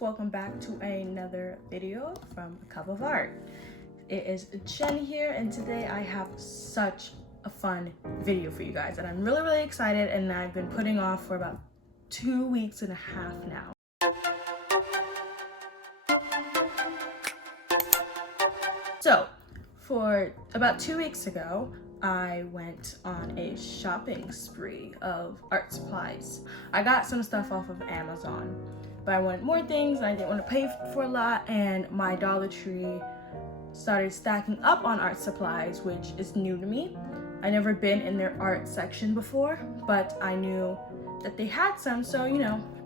welcome back to another video from A Cup of Art. It is Jen here, and today I have such a fun video for you guys that I'm really excited, and I've been putting off for about 2.5 weeks now. So for about 2 weeks ago, I went on a shopping spree of art supplies. I got some stuff off of Amazon, but I wanted more things and I didn't want to pay for a lot, and my Dollar Tree started stacking up on art supplies, which is new to me. I never been in their art section before, but I knew that they had some, so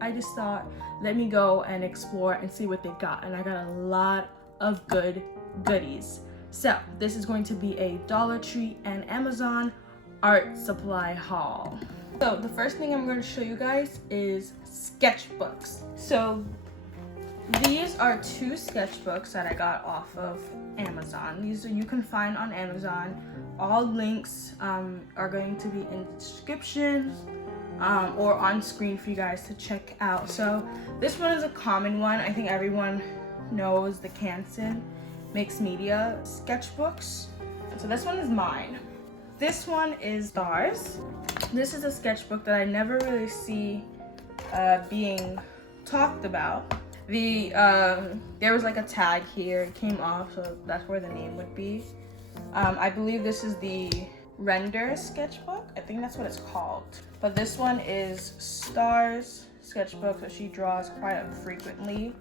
I just thought, let me go and explore and see what they got, and I got a lot of goodies. So this is going to be a Dollar Tree and Amazon art supply haul. So the first thing I'm going to show you guys is sketchbooks. So these are 2 sketchbooks that I got off of Amazon. These you can find on Amazon. All links are going to be in the description or on screen for you guys to check out. So this one is a common one. I think everyone knows the Canson mixed media sketchbooks. So this one is mine. This one is Stars. This is a sketchbook that I never really see being talked about. There was like a tag here, it came off, so that's where the name would be. I believe this is the Render sketchbook. I think that's what it's called. But this one is Stars sketchbook, so she draws quite frequently.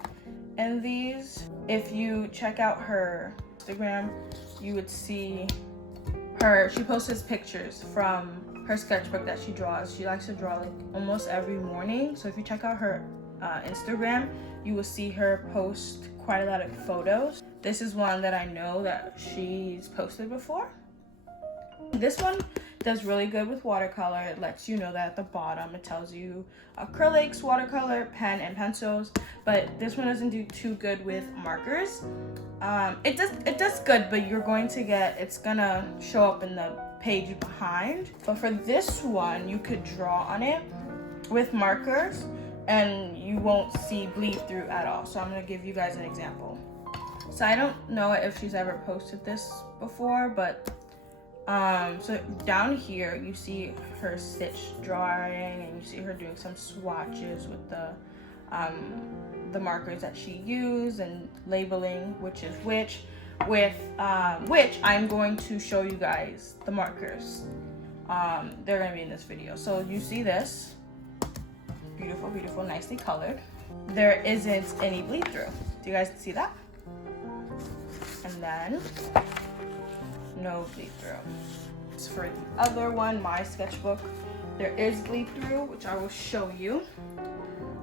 And these, if you check out her Instagram, you would see she posts pictures from her sketchbook that she draws. She likes to draw like almost every morning. So if you check out her Instagram, you will see her post quite a lot of photos. This is one that I know that she's posted before. This one does really good with watercolor. It lets you know that at the bottom it tells you acrylics, watercolor, pen, and pencils. But this one doesn't do too good with markers. It does good, but it's gonna show up in the page behind. But for this one, you could draw on it with markers and you won't see bleed through at all. So I'm gonna give you guys an example. So I don't know if she's ever posted this before, but so down here you see her stitch drawing, and you see her doing some swatches with the markers that she used and labeling which is which. With which I'm going to show you guys the markers. They're gonna be in this video. So you see this beautiful, nicely colored. There isn't any bleed through. Do you guys see that? And then no bleed through. As for the other one, my sketchbook, there is bleed through, which I will show you.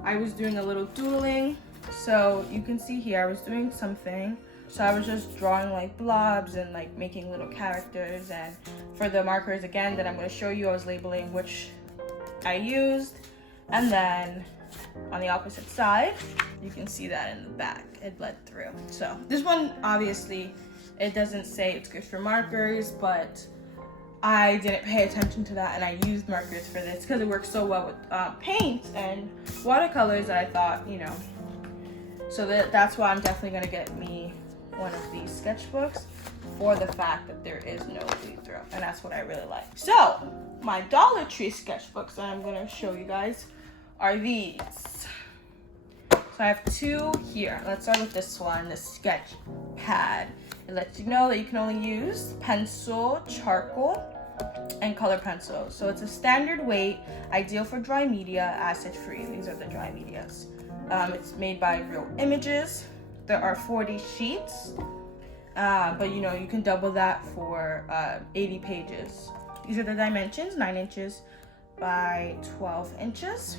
I was doing a little doodling, so you can see here I was doing something. So I was just drawing like blobs and like making little characters, and for the markers again that I'm going to show you, I was labeling which I used. And then on the opposite side, you can see that in the back, it bled through. So this one, obviously, it doesn't say it's good for markers, but I didn't pay attention to that, and I used markers for this because it works so well with paint and watercolors that I thought, so that's why I'm definitely going to get me one of these sketchbooks, for the fact that there is no bleed through, and that's what I really like. So my Dollar Tree sketchbooks that I'm going to show you guys are these. So I have 2 here. Let's start with this one, the sketch pad. It lets you know that you can only use pencil, charcoal, and color pencil. So it's a standard weight, ideal for dry media, acid-free. These are the dry medias. It's made by Real Images. There are 40 sheets, but you can double that for 80 pages. These are the dimensions, 9 inches by 12 inches.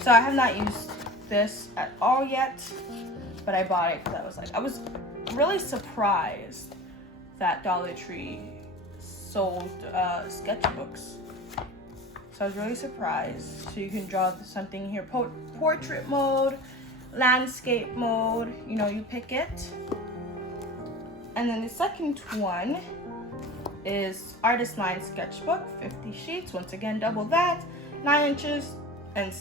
So I have not used this at all yet, but I bought it because I was really surprised that Dollar Tree sold sketchbooks. So I was really surprised. So you can draw something here, portrait mode, landscape mode, you pick it. And then the second one is Artist Line Sketchbook, 50 sheets. Once again, double that, 9 inches and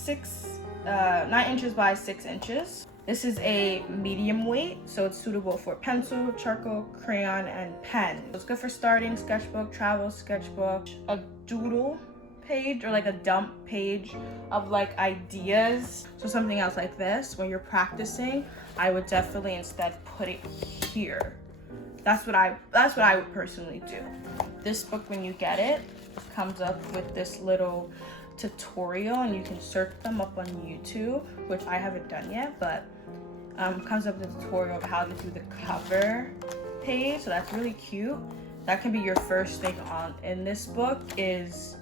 9 inches by 6 inches. This is a medium weight, so it's suitable for pencil, charcoal, crayon, and pen. It's good for starting sketchbook, travel sketchbook, a doodle page, or like a dump page of like ideas. So something else like this, when you're practicing, I would definitely instead put it here. That's what I would personally do. This book, when you get it, comes up with this little tutorial, and you can search them up on YouTube, which I haven't done yet, but comes up with a tutorial of how to do the cover page. So that's really cute. That can be your first thing on in this book, is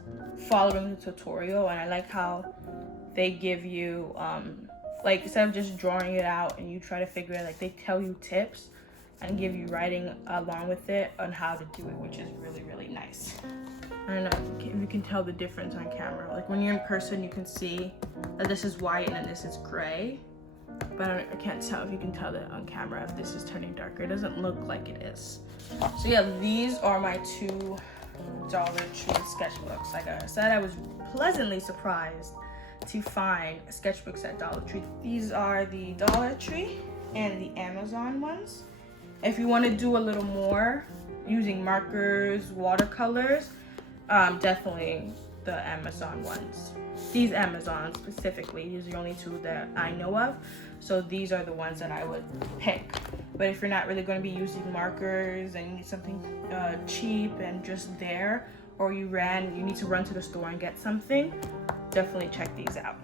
following the tutorial. And I like how they give you like, instead of just drawing it out and you try to figure it, like they tell you tips and give you writing along with it on how to do it, which is really, really nice. I don't know if you can tell the difference on camera. Like when you're in person, you can see that this is white and then this is gray. But I can't tell if you can tell that on camera if this is turning darker. It doesn't look like it is. So yeah, these are my two Dollar Tree sketchbooks. Like I said, I was pleasantly surprised to find sketchbooks at Dollar Tree. These are the Dollar Tree and the Amazon ones. If you want to do a little more using markers, watercolors, definitely the Amazon ones. These Amazon specifically, these are the only two that I know of. So these are the ones that I would pick. But if you're not really going to be using markers and you need something cheap and just there, or you need to run to the store and get something, definitely check these out.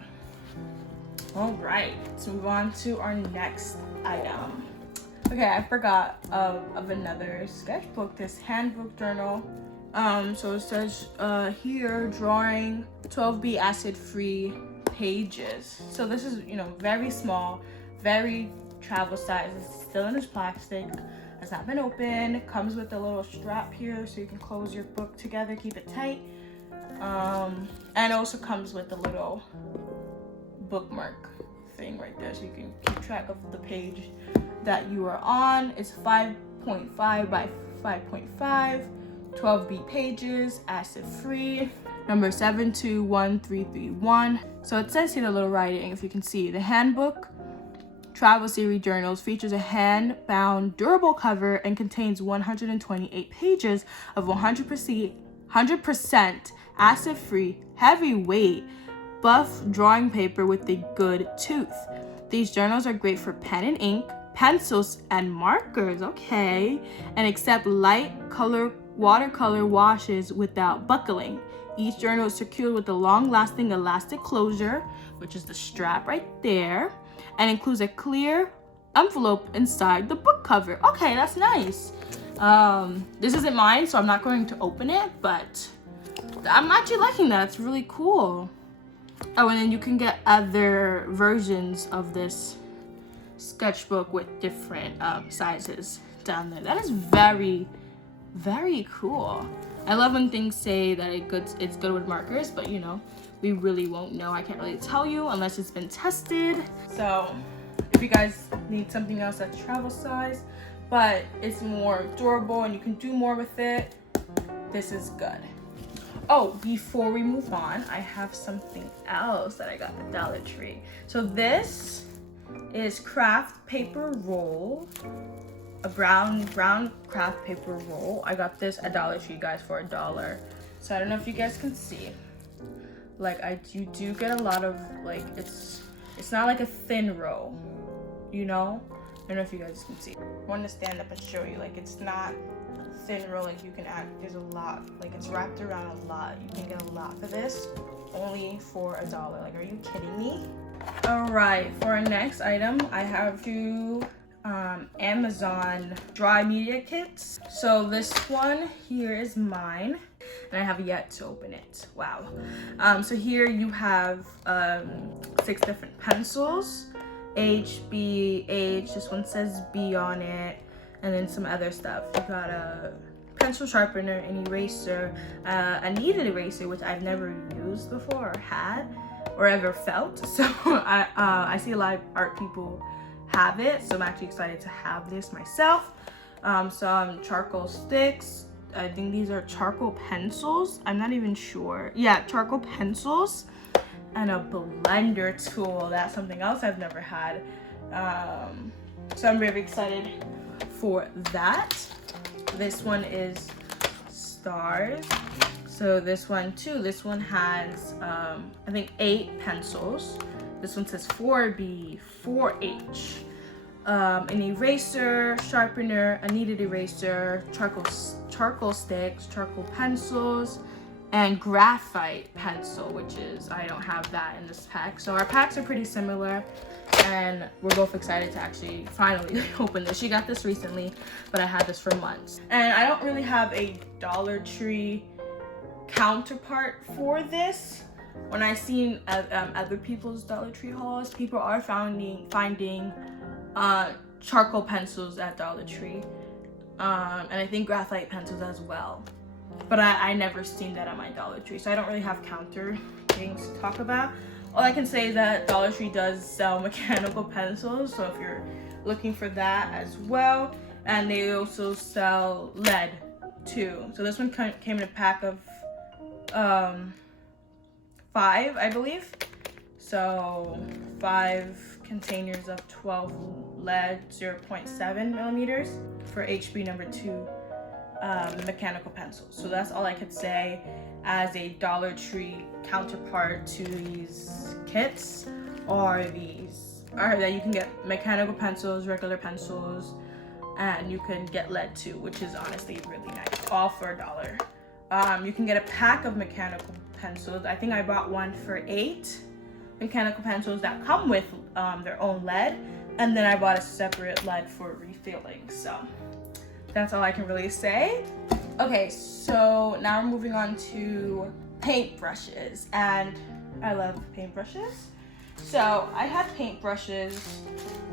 All right, let's move on to our next item. Okay, I forgot of another sketchbook, this handbook journal. So it says here, drawing 12B acid-free pages. So this is, very small, very travel size. It's still in this plastic, has not been opened. Comes with a little strap here so you can close your book together, keep it tight. And also comes with a little bookmark thing right there so you can keep track of the page that you are on. It's 5.5 by 5.5, 12B pages, acid free, number 721331. So it says here, the little writing, if you can see, the handbook travel series journals features a hand-bound durable cover and contains 128 pages of 100% acid-free, heavyweight, buff drawing paper with a good tooth. These journals are great for pen and ink, pencils, and markers, okay, and accept light color watercolor washes without buckling. Each journal is secured with a long-lasting elastic closure, which is the strap right there, and includes a clear envelope inside the book cover. Okay, that's nice. This isn't mine, so I'm not going to open it, but I'm actually liking that. It's really cool. Oh, and then you can get other versions of this sketchbook with different sizes down there. That is very, very cool. I love when things say that it's good with markers, but we really won't know. I can't really tell you unless it's been tested. So if you guys need something else that's travel size, but it's more durable and you can do more with it, this is good. Oh, before we move on, I have something else that I got at Dollar Tree. So this is craft paper roll, a brown craft paper roll. I got this at Dollar Tree, guys, for $1. So I don't know if you guys can see. Like, you do get a lot of, like, it's not like a thin roll, I don't know if you guys can see. I want to stand up and show you, like, it's not thin roll, like you can add, there's a lot, like it's wrapped around a lot. You can get a lot for this, only for $1. Like, are you kidding me? All right, for our next item, I have two Amazon dry media kits. So this one here is mine, and I have yet to open it. Wow. So here you have 6 different pencils, H, B, H. This one says B on it, and then some other stuff. You got a pencil sharpener, an eraser, a kneaded eraser, which I've never used before or had or ever felt. So I see a lot of art people have it, so I'm actually excited to have this myself. Some charcoal sticks. I think these are charcoal pencils. I'm not even sure. Yeah, charcoal pencils. And a blender tool. That's something else I've never had. So I'm very excited for that. This one is stars. So this one has I think 8 pencils. This one says 4B, 4H. An eraser, sharpener, a kneaded eraser, charcoal sticks, charcoal pencils, and graphite pencil, which is, I don't have that in this pack. So our packs are pretty similar, and we're both excited to actually finally open this. She got this recently, but I had this for months. And I don't really have a Dollar Tree counterpart for this. When I've seen other people's Dollar Tree hauls, people are finding charcoal pencils at Dollar Tree, and I think graphite pencils as well, but I never seen that at my Dollar Tree, so I don't really have counter things to talk about. All I can say is that Dollar Tree does sell mechanical pencils, so if you're looking for that as well. And they also sell lead too. So this one came in a pack of 5, I believe. So 5 containers of 12 lead 0.7 millimeters for HB number 2 mechanical pencils. So that's all I could say as a Dollar Tree counterpart to these kits, or that you can get mechanical pencils, regular pencils, and you can get lead too, which is honestly really nice, all for $1. You can get a pack of mechanical pencils. I think I bought one for 8 mechanical pencils that come with their own lead, and then I bought a separate lead for refilling. So that's all I can really say. Okay, so now we're moving on to paintbrushes, and I love paintbrushes. So I had paintbrushes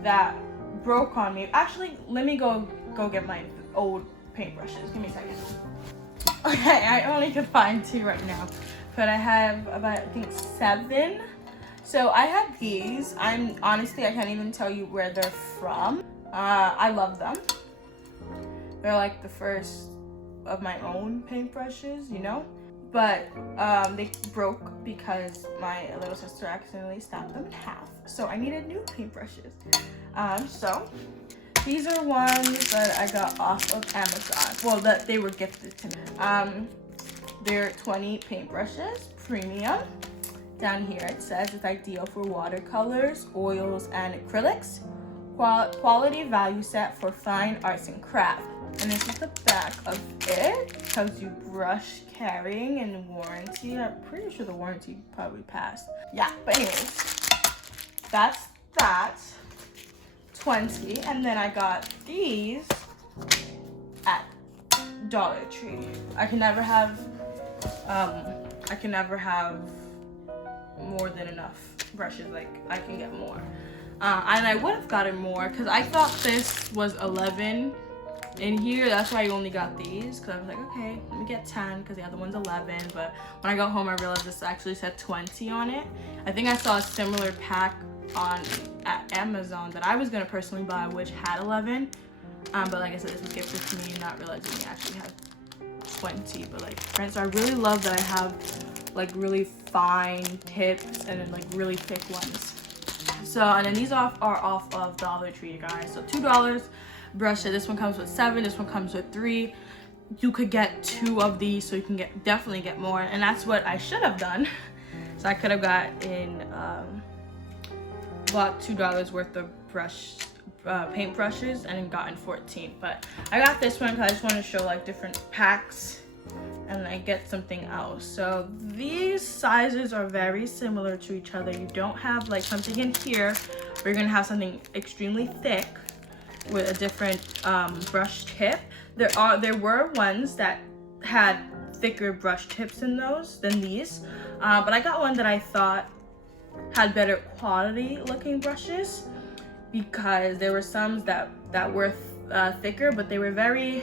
that broke on me. Actually, let me go get my old paintbrushes. Give me a second. Okay, I only could find 2 right now, but I have about, I think, 7. So I have these. Honestly, I can't even tell you where they're from. I love them. They're like the first of my own paintbrushes, you know? But they broke because my little sister accidentally snapped them in half. So I needed new paintbrushes. So these are ones that I got off of Amazon. Well, that they were gifted to me. They're 20 paintbrushes, premium. Down here it says it's ideal for watercolors, oils, and acrylics. Quality value set for fine arts and craft. And this is the back of it. It tells you brush carrying and warranty. I'm pretty sure the warranty probably passed. Yeah, but anyways, that's that. 20. And then I got these at Dollar Tree. I can never have more than enough brushes. Like, I can get more. And I would have gotten more because I thought this was 11 in here. That's why I only got these, because I was like, okay, let me get 10 because the other one's 11. But when I got home, I realized this actually said 20 on it. I think I saw a similar pack at Amazon that I was gonna personally buy, which had 11. But like I said, this was gifted to me, not realizing we actually had 20. But like, friends, I really love that I have like really fine tips and then like really thick ones. So, and then these are off of Dollar Tree, you guys. So $2 brush. This one comes with 7. This one comes with 3. You could get 2 of these, so you can definitely get more. And that's what I should have done. So I could have bought $2 worth of paint brushes and then gotten 14. But I got this one because I just want to show like different packs and I get something else. So these sizes are very similar to each other. You don't have like something in here where you're gonna have something extremely thick with a different brush tip. There were ones that had thicker brush tips than these, but I got one that I thought had better quality looking brushes, because there were some that were thicker, but they were very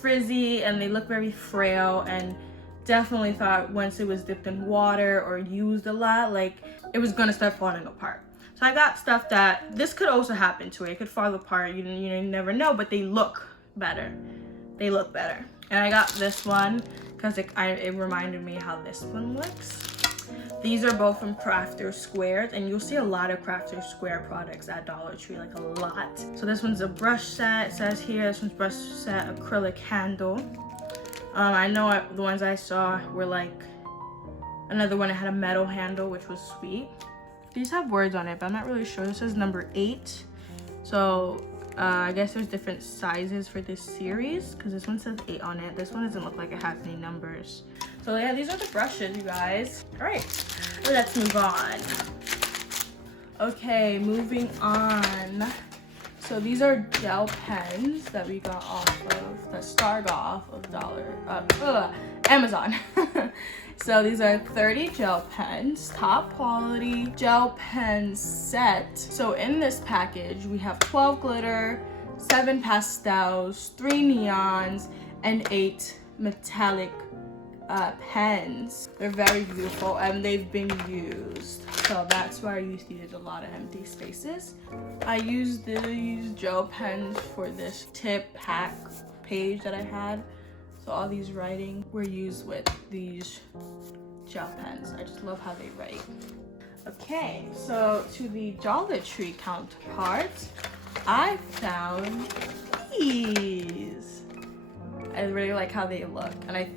frizzy and they look very frail, and definitely thought once it was dipped in water or used a lot, like it was gonna start falling apart. So I got stuff that this could also happen to it. It could fall apart. You never know, but they look better. They look better. And I got this one because it reminded me how this one looks. These are both from Crafter Squares, and you'll see a lot of Crafter Square products at Dollar Tree, like a lot. So this one's a brush set, it says here. This one's brush set, acrylic handle. I know the ones I saw were like, another one that had a metal handle, which was sweet. These have words on it, but I'm not really sure. This is number 8. So I guess there's different sizes for this series, because this one says 8 on it. This one doesn't look like it has any numbers. So yeah, these are the brushes, you guys. All right, let's move on. Okay, moving on. So these are gel pens that we got off of, that Star got off of Amazon. So these are 30 gel pens, top quality gel pen set. So in this package, we have 12 glitter, 7 pastels, 3 neons, and 8 metallic pens. They're very beautiful and they've been used. So that's why I use these, a lot of empty spaces. I used these gel pens for this tip hack page that I had. So all these writing were used with these gel pens. I just love how they write. Okay, so to the Dollar Tree counterparts, I found these. I really like how they look, and I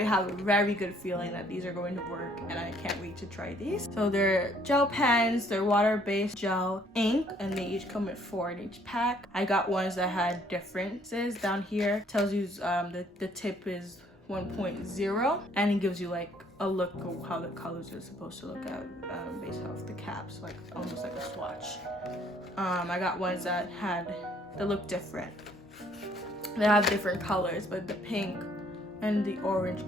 have a very good feeling that these are going to work, and I can't wait to try these. So they're gel pens, they're water-based gel ink, and they each come with 4 in each pack. I got ones that had differences. Down here tells you the tip is 1.0, and it gives you like a look of how the colors are supposed to look out based off the caps, like almost like a swatch. I got ones that look different. They have different colors, but the pink and the orange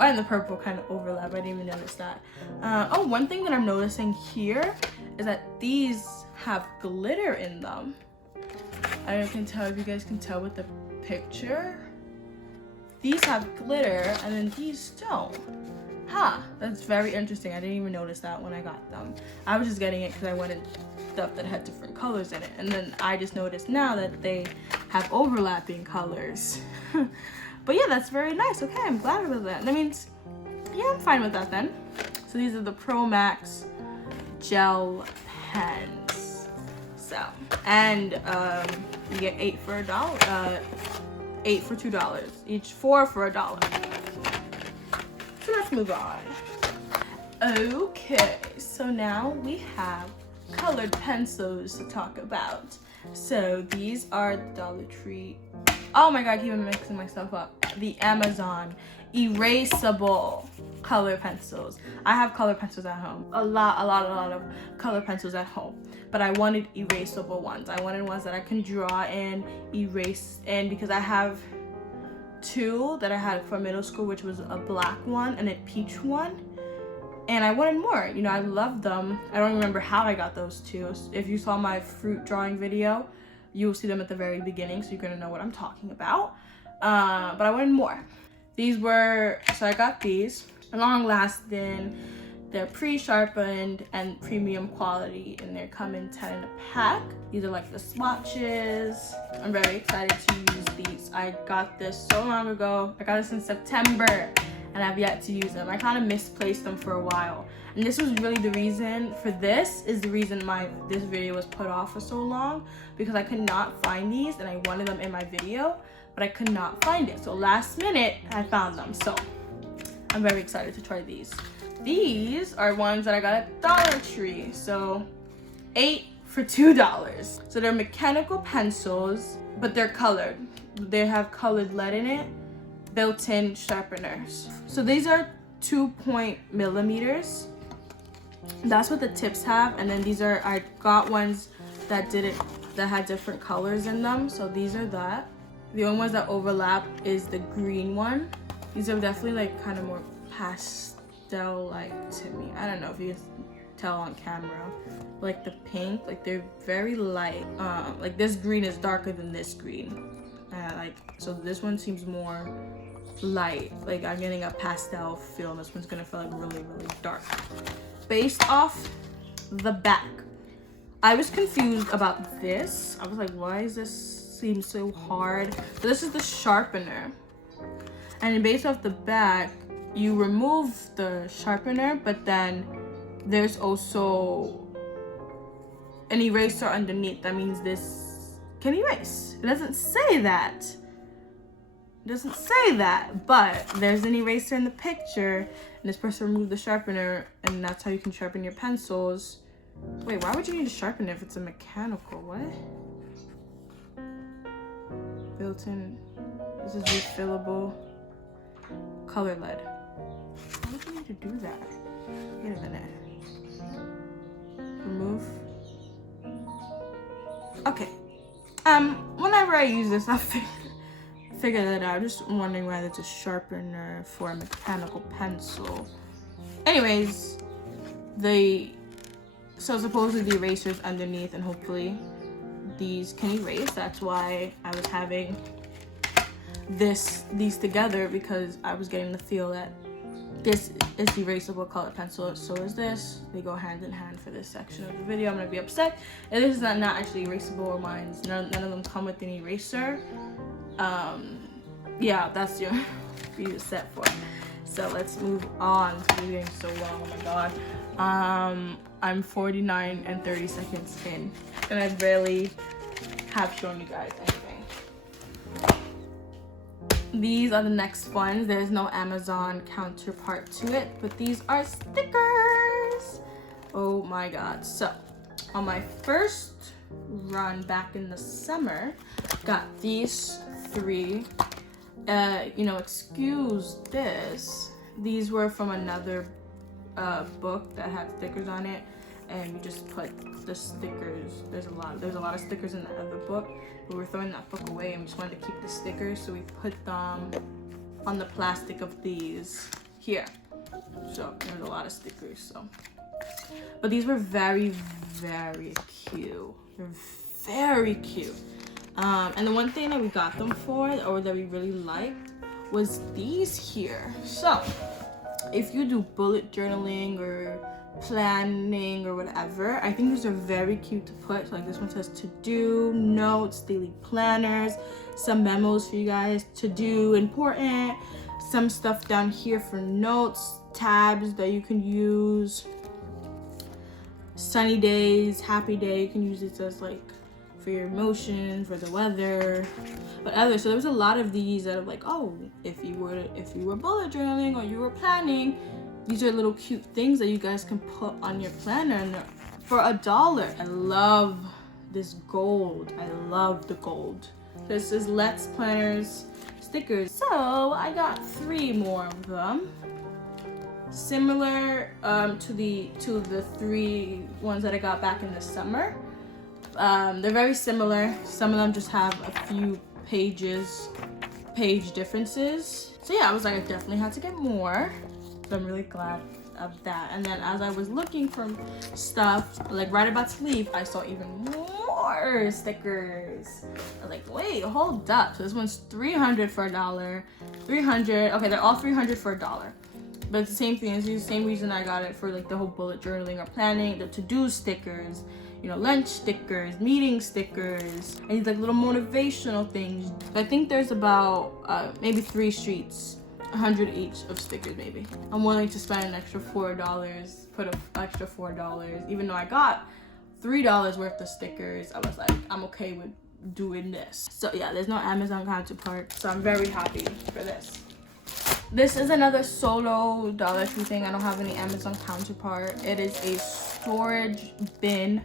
and the purple kind of overlap. I didn't even notice that. Oh, one thing that I'm noticing here is that these have glitter in them. I don't can tell if you guys can tell with the picture. These have glitter and then these don't. That's very interesting. I didn't even notice that when I got them. I was just getting it because I wanted stuff that had different colors in it. And then I just noticed now that they have overlapping colors. But yeah, that's very nice. Okay, I'm glad about that. That means, yeah, I'm fine with that then. So these are the Pro Max gel pens. So, and you get 8 for $1. 8 for $2. Each 4 for $1. So let's move on. Okay, so now we have colored pencils to talk about. So these are Dollar Tree. Oh my god, I keep mixing myself up. The Amazon erasable color pencils. I have color pencils at home. A lot of color pencils at home. But I wanted erasable ones. I wanted ones that I can draw and erase in, because I have 2 that I had for middle school, which was a black one and a peach one. And I wanted more. You know, I loved them. I don't remember how I got those 2. If you saw my fruit drawing video, you will see them at the very beginning, so you're gonna know what I'm talking about. But I wanted more. So I got these. Long lasting, they're pre-sharpened and premium quality, and they come in 10 in a pack. These are like the swatches. I'm very excited to use these. I got this so long ago. I got this in September, and I've yet to use them. I kind of misplaced them for a while. And this was really the reason for this, is the reason this video was put off for so long, because I could not find these and I wanted them in my video, but I could not find it. So last minute, I found them. So I'm very excited to try these. These are ones that I got at Dollar Tree. So 8 for $2. So they're mechanical pencils, but they're colored. They have colored lead in it, built-in sharpeners. So these are 2 millimeters. That's what the tips have, and then I got ones that had different colors in them. So these are that. The only ones that overlap is the green one. These are definitely like kind of more pastel-like to me. I don't know if you can tell on camera. Like the pink, like they're very light. Like this green is darker than this green. So this one seems more light. Like I'm getting a pastel feel. This one's gonna feel like really, really dark. Based off the back, I was confused about this. I was like, why does this seem so hard? So this is the sharpener, and based off the back, you remove the sharpener, but then there's also an eraser underneath. That means this can erase. It doesn't say that. It doesn't say that, but there's an eraser in the picture, and this person removed the sharpener, and that's how you can sharpen your pencils. Wait, why would you need a sharpener if it's a mechanical? What? Built-in. This is refillable. Color lead. Why would you need to do that? Wait a minute. Remove. Okay. Whenever I use this, I'll figure that out. I'm just wondering why there's a sharpener for a mechanical pencil. Anyways, so supposedly the eraser's underneath, and hopefully these can erase. That's why I was having these together, because I was getting the feel that this is erasable colored pencil. So is this. They go hand in hand for this section of the video. I'm gonna be upset if this is not actually erasable, or mine's none of them come with an eraser. Yeah, that's your be set for. So let's move on. It's getting so long. Oh my god. I'm 49 and 30 seconds in, and I barely have shown you guys anything. These are the next ones. There's no Amazon counterpart to it, but these are stickers. Oh my god. So on my first run back in the summer, got these 3. Excuse this. These were from another book that had stickers on it, and we just put the stickers. There's a lot of stickers in the other book, but we're throwing that book away, and we just wanted to keep the stickers, so we put them on the plastic of these here. So there's a lot of stickers. So, but these were very, very cute. They're very cute. And the one thing that we got them for, or that we really liked, was these here. So if you do bullet journaling or planning or whatever, I think these are very cute to put. So like this one says to do, notes, daily planners, some memos for you guys to do, important, some stuff down here for notes, tabs that you can use, sunny days, happy day, you can use it as like for your emotions, for the weather, whatever. So there was a lot of these that are like, oh, if you were bullet journaling or you were planning, these are little cute things that you guys can put on your planner, and for $1. I love this gold. I love the gold. This is Let's Planners stickers. So I got 3 more of them, similar to the 3 ones that I got back in the summer. They're very similar. Some of them just have a few page differences. So yeah, I was like, I definitely had to get more. So I'm really glad of that. And then as I was looking for stuff, like right about to leave, I saw even more stickers. I was like, wait, hold up. So this one's $300 for $1. $300. Okay, they're all $300 for $1. But it's the same thing. It's the same reason I got it for like the whole bullet journaling or planning, the to-do stickers, lunch stickers, meeting stickers, and these like little motivational things. I think there's about maybe 3 sheets, 100 each of stickers maybe. I'm willing to spend an extra $4, put an extra $4, even though I got $3 worth of stickers. I was like, I'm okay with doing this. So yeah, there's no Amazon counterpart, so I'm very happy for this. This is another solo Dollar Tree thing. I don't have any Amazon counterpart. It is a storage bin.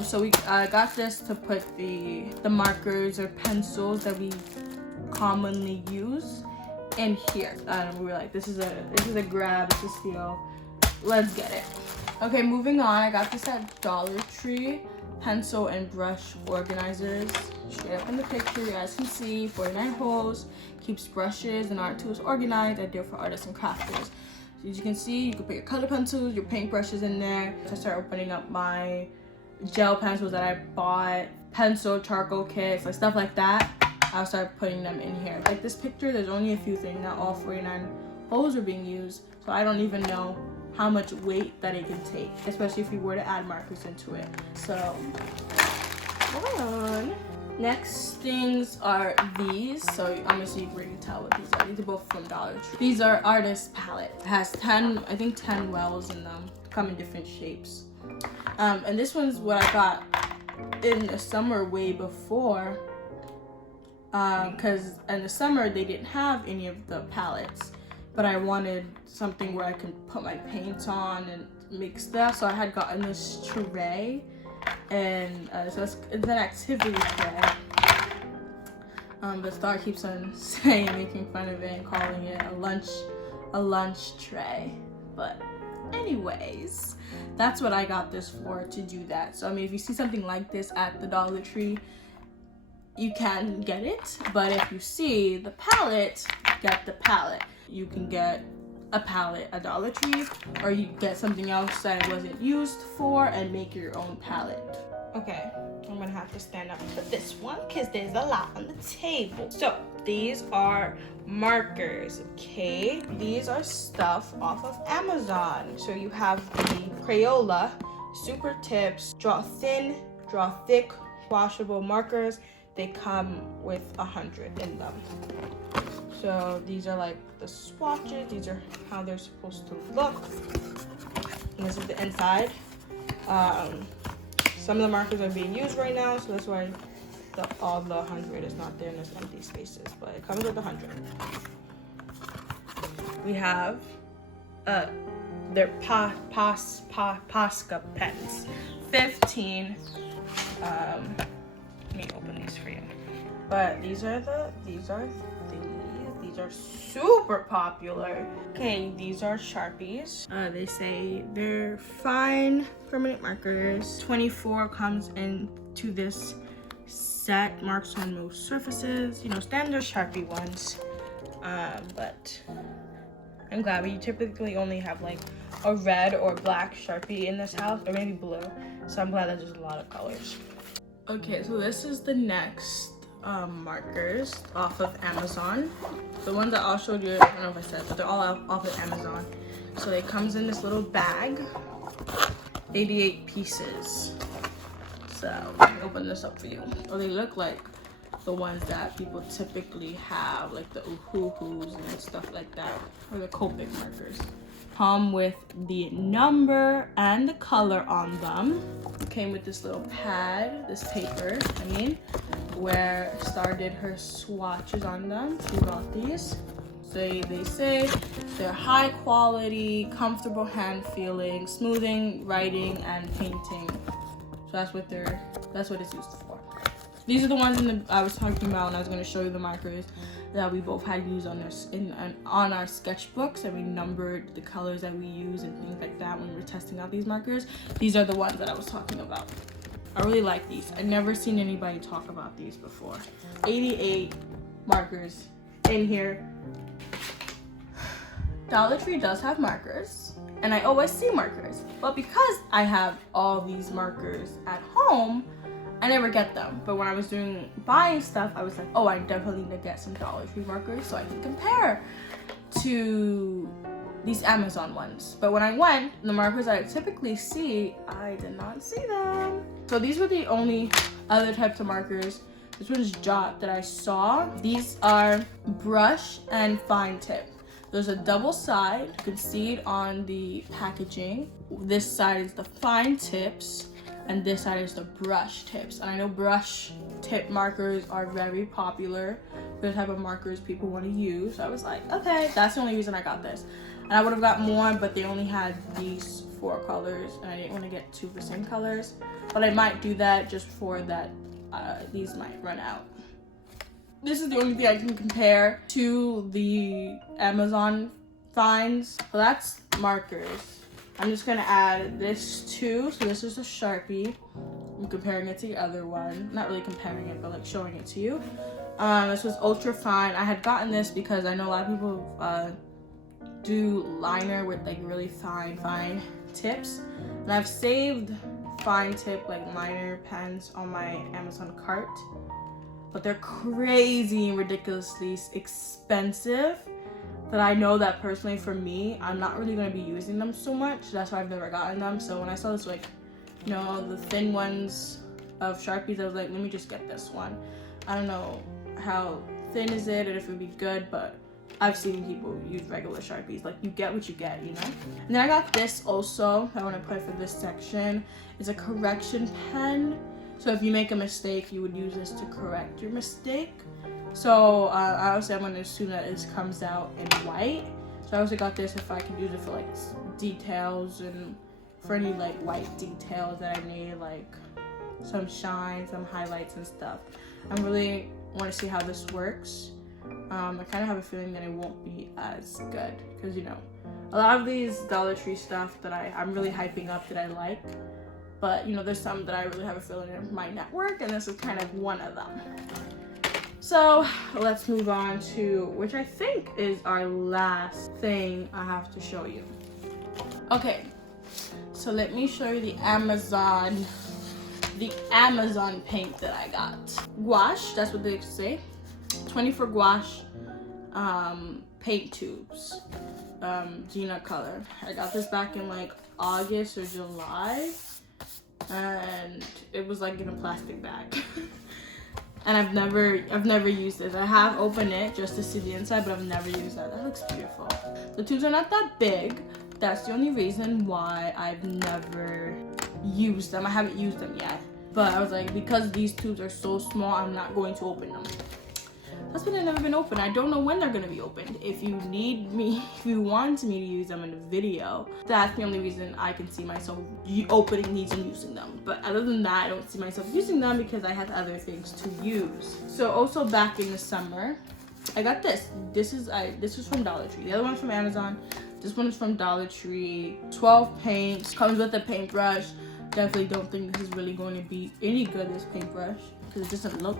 So we got this to put the markers or pencils that we commonly use in here. And we were like, this is a grab, it's a steal. Let's get it. Okay, moving on. I got this at Dollar Tree. Pencil and brush organizers. Straight up in the picture, you guys can see 49 holes. Keeps brushes and art tools organized. Ideal for artists and crafters. So as you can see, you can put your color pencils, your paint brushes in there. So I start opening up my gel pencils that I bought, pencil, charcoal kits, like stuff like that. I'll start putting them in here. Like this picture, there's only a few things. Not all 49 holes are being used. So I don't even know how much weight that it can take, especially if you were to add markers into it. So, hold on. Next things are these. So I'm gonna see if you can tell what these are. These are both from Dollar Tree. These are artist palette. It has 10, I think 10 wells in them. Come in different shapes. And this one's what I got in the summer way before. Because in the summer they didn't have any of the palettes, but I wanted something where I can put my paint on and make stuff. So I had gotten this tray, and so it's an activity tray. But Star keeps on saying, making fun of it and calling it a lunch tray. But anyways, that's what I got this for, to do that. So I mean, if you see something like this at the Dollar Tree, you can get it. But if you see the palette, get the palette. You can get a palette at Dollar Tree, or you get something else that it wasn't used for and make your own palette. Okay, I'm gonna have to stand up for this one because there's a lot on the table. So these are markers, okay? These are stuff off of Amazon. So you have the Crayola, Super Tips, Draw Thin, Draw Thick, washable markers. They come with 100 in them. So these are like the swatches. These are how they're supposed to look. And this is the inside. Some of the markers are being used right now, so that's why all the 100 is not there, and there's empty spaces, but it comes with 100. We have their Posca pens, 15. Let me open these for you. But these are super popular. Okay, these are Sharpies. They say they're fine permanent markers. 24 comes into this set, marks on most surfaces. You know, standard Sharpie ones. But I'm glad we typically only have like a red or black Sharpie in this house, or maybe blue. So I'm glad that there's a lot of colors. Okay, so this is the next markers off of Amazon. The ones that I'll show you, I don't know if I said, but they're all off of Amazon. So it comes in this little bag, 88 pieces. So let me open this up for you. Oh, they look like the ones that people typically have, like the Uhuhus and stuff like that, or the Copic markers. Come with the number and the color on them. It came with this little pad, this paper, where Star did her swatches on them. She got these. So they say they're high quality, comfortable hand feeling, smoothing, writing, and painting. So that's what it's used for. These are the ones I was talking about, and I was going to show you the markers that we both had used on our sketchbooks, and we numbered the colors that we use and things like that when we were testing out these markers. These are the ones that I was talking about. I really like these. I've never seen anybody talk about these before. 88 markers in here. Dollar Tree does have markers, and I always see markers, but because I have all these markers at home, I never get them. But when I was buying stuff, I was like, oh, I definitely need to get some Dollar Tree markers so I can compare to these Amazon ones. But when I went, the markers I typically see, I did not see them. So these were the only other types of markers. This one's Jot that I saw. These are brush and fine tip. There's a double side. You can see it on the packaging. This side is the fine tips, and this side is the brush tips. And I know brush tip markers are very popular for the type of markers people want to use. So I was like, okay, that's the only reason I got this. And I would have got more, but they only had these 4 colors, and I didn't want to get 2 the same colors. But I might do that just for that these might run out. This is the only thing I can compare to the Amazon finds. So that's markers. I'm just gonna add this too. So this is a Sharpie. I'm comparing it to the other one. Not really comparing it, but like showing it to you. This was ultra fine. I had gotten this because I know a lot of people do liner with like really fine tips. And I've saved fine tip like liner pens on my Amazon cart. But they're crazy and ridiculously expensive. But I know that personally for me, I'm not really going to be using them so much. That's why I've never gotten them. So when I saw this, like, you know, the thin ones of Sharpies, I was like, let me just get this one. I don't know how thin is it and if it would be good, but I've seen people use regular Sharpies. Like, you get what you get, you know? And then I got this also, I want to put for this section. It's a correction pen. So if you make a mistake, you would use this to correct your mistake. So obviously I'm going to assume that this comes out in white. So I also got this if I could use it for like details and for any like white details that I need, like some shine, some highlights and stuff. I really want to see how this works. I kind of have a feeling that it won't be as good because, you know, a lot of these Dollar Tree stuff that I'm really hyping up that I like, but you know, there's some that I really have a feeling it might not work, and this is kind of one of them. So let's move on to, which I think is our last thing I have to show you. Okay, so let me show you the Amazon paint that I got. Gouache, that's what they say. 24 gouache paint tubes, Gina color. I got this back in like August or July, and it was like in a plastic bag. And I've never used this. I have opened it just to see the inside, but I've never used that. That looks beautiful. The tubes are not that big. That's the only reason why I've never used them. I haven't used them yet. But I was like, because these tubes are so small, I'm not going to open them. That's why they've never been opened. I don't know when they're gonna be opened. If you want me to use them in a video, that's the only reason I can see myself opening these and using them. But other than that, I don't see myself using them because I have other things to use. So also back in the summer, I got this. This was from Dollar Tree. The other one's from Amazon. This one is from Dollar Tree. 12 paints, comes with a paintbrush. Definitely don't think this is really going to be any good, this paintbrush, because it doesn't look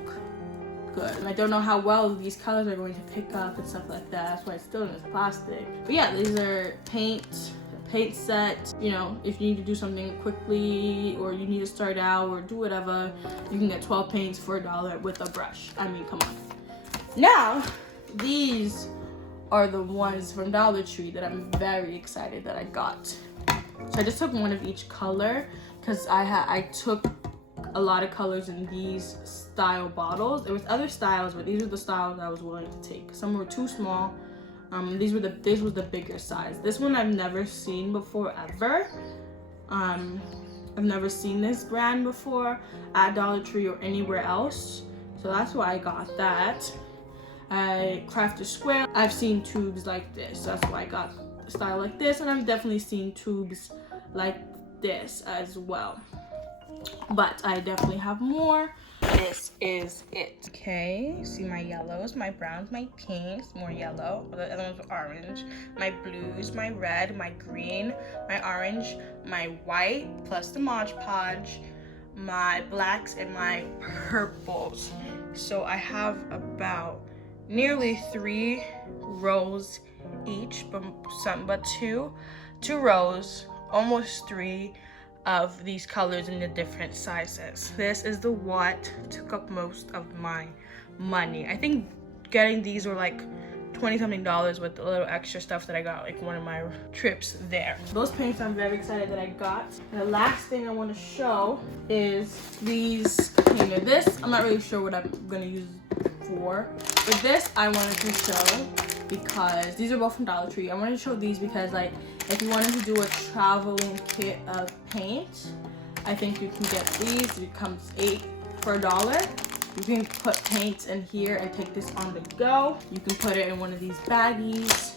good. And I don't know how well these colors are going to pick up and stuff like that. That's why it's still in this plastic. But yeah, these are paint set. You know, if you need to do something quickly or you need to start out or do whatever, you can get 12 paints for $1 with a brush. I mean, come on. Now, these are the ones from Dollar Tree that I'm very excited that I got. So I just took one of each color because I took a lot of colors in these style bottles. There was other styles, but these were the styles I was willing to take. Some were too small. This was the bigger size. This one I've never seen before ever. I've never seen this brand before at Dollar Tree or anywhere else. So that's why I got that. I crafted square. I've seen tubes like this. That's why I got a style like this, and I've definitely seen tubes like this as well. But I definitely have more. This is it. Okay, see my yellows, my browns, my pinks, more yellow. The other ones were orange. My blues, my red, my green, my orange, my white, plus the Mod Podge, my blacks, and my purples. So I have about nearly 3 rows each, but two rows, almost 3 of these colors in the different sizes. This is the what took up most of my money. I think getting these were like $20-something with the little extra stuff that I got like one of my trips there. Those paints I'm very excited that I got. And the last thing I want to show is these painter. This I'm not really sure what I'm gonna use for, but this I wanted to show because these are both from Dollar Tree. I wanted to show these because, like, if you wanted to do a traveling kit of paint, I think you can get these. It comes 8 for $1. You can put paint in here and take this on the go. You can put it in one of these baggies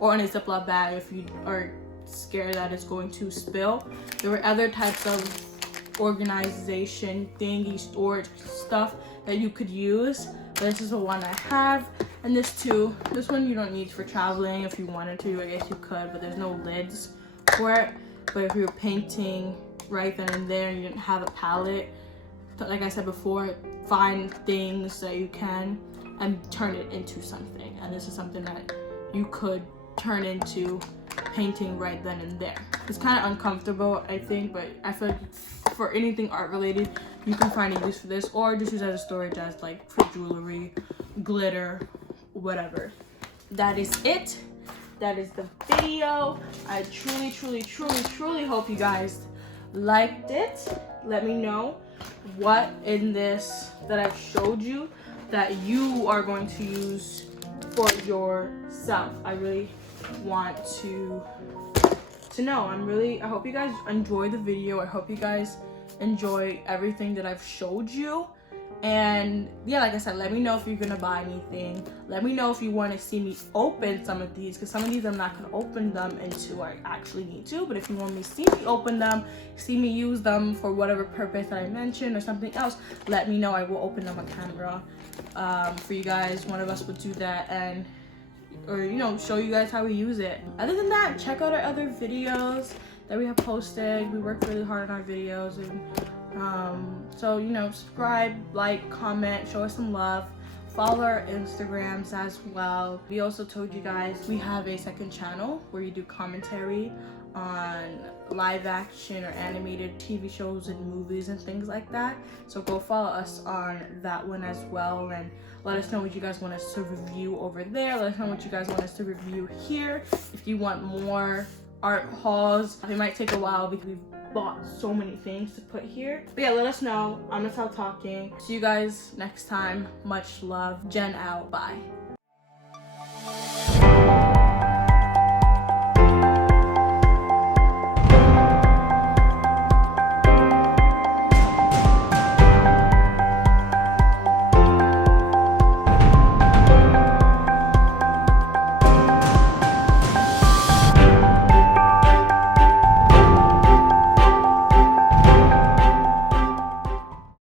or in a Ziploc bag if you are scared that it's going to spill. There were other types of organization thingy storage stuff that you could use, but this is the one I have. And this one you don't need for traveling. If you wanted to, I guess you could, but there's no lids for it. But if you're painting right then and there and you didn't have a palette, like I said before, find things that you can and turn it into something. And this is something that you could turn into painting right then and there. It's kind of uncomfortable, I think, but I feel like for anything art related, you can find a use for this, or just use it as storage, as like for jewelry, glitter, whatever. That is it. That is the video. I truly hope you guys liked it. Let me know what in this that I've showed you that you are going to use for yourself. I really want to know. I hope you guys enjoy the video. I hope you guys enjoy everything that I've showed you. And yeah, like I said, let me know if you're gonna buy anything. Let me know if you want to see me open some of these, because some of these I'm not gonna open them until I actually need to. But if you want me to see me open them, see me use them for whatever purpose that I mentioned or something else, let me know. I will open them on camera for you guys. One of us will do that, and or show you guys how we use it. Other than that, check out our other videos that we have posted. We work really hard on our videos, and so subscribe, like, comment, show us some love, follow our Instagrams as well. We also told you guys we have a second channel where you do commentary on live action or animated TV shows and movies and things like that, so go follow us on that one as well, and let us know what you guys want us to review over there. Let us know what you guys want us to review here. If you want more art hauls, it might take a while because we've bought so many things to put here, but yeah, let us know. I'm gonna stop talking. See you guys next time. Much love. Jen out. Bye.